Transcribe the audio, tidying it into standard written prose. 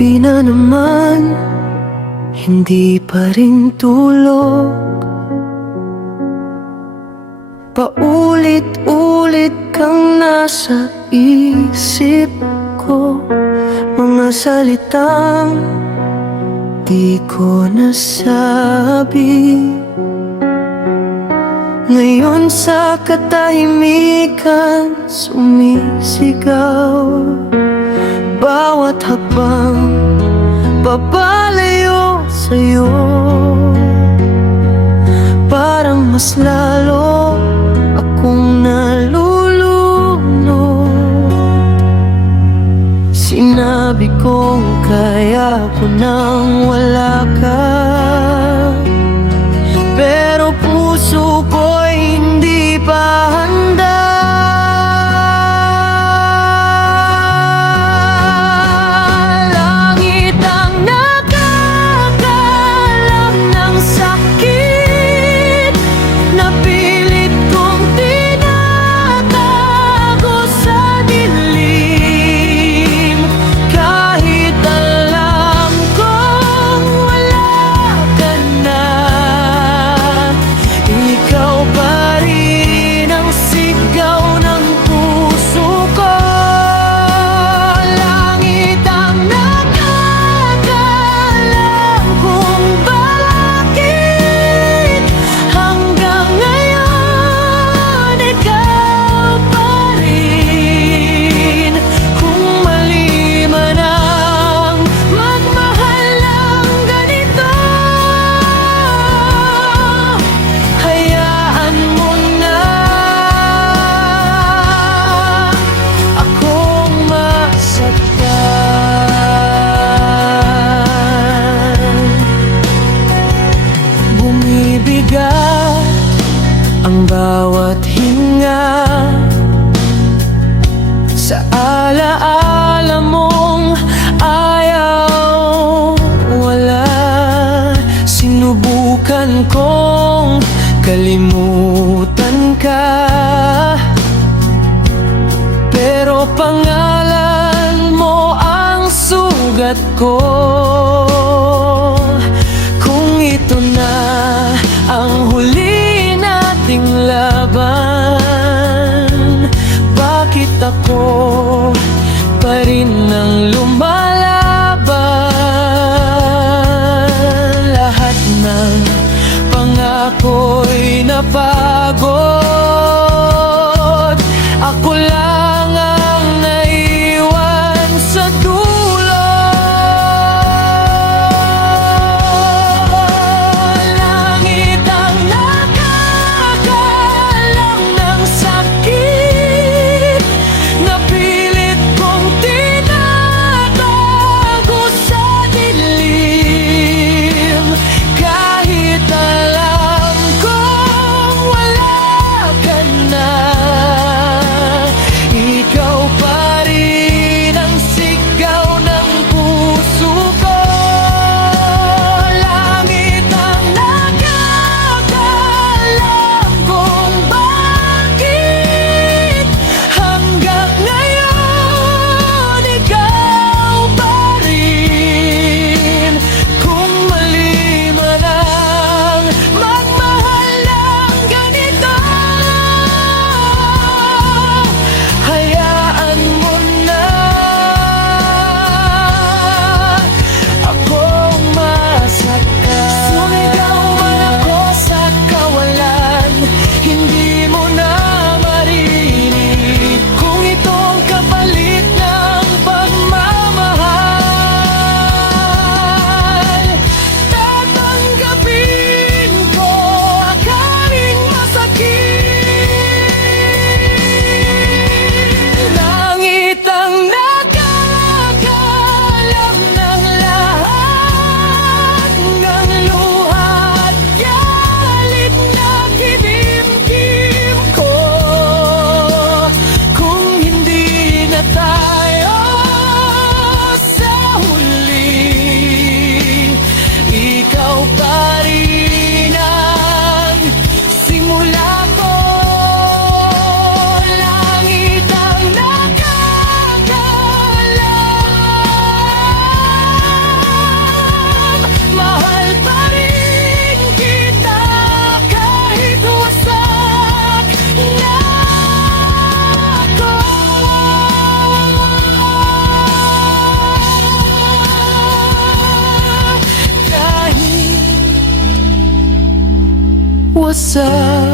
gabi na naman, hindi pa rin tulog. Paulit-ulit kang nasa isip ko, mga salitang di ko nasabi. Ngayon sa katahimikan sumisigaw, bawat hakbang papalayo sa'yo. Parang mas lalo akong nalulunod. Sinabi kong kaya ko nang wala ka, pero puso ko'y hindi pa handa. Langit ang nakakalam ng sakit, napilit kong tinatago sa dilim. Kahit alam kong wala ka na, ikaw pa rin ang sigaw ng puso ko. Langit ang nakakalam kung bakit hanggang ngayon ikaw pa rin. Kung mali man ang magmahal ng ganito, hayaan mo na akong masaktan. Bumibigat ang bawat hinga sa alaala mong ayaw wala. Sinubukan kong kalimutan ka, pero pangalan mo ang sugat ko. Kung ito na ang huli nating laban, bakit ako pa rin ang lumalaban? Lahat ng pangako'y napagod, ako lang ang naiwan sa dulo. Langit ang nakakalam ng sakit, napilit kong tinatago sa dilim. Kahit alam kong wala sa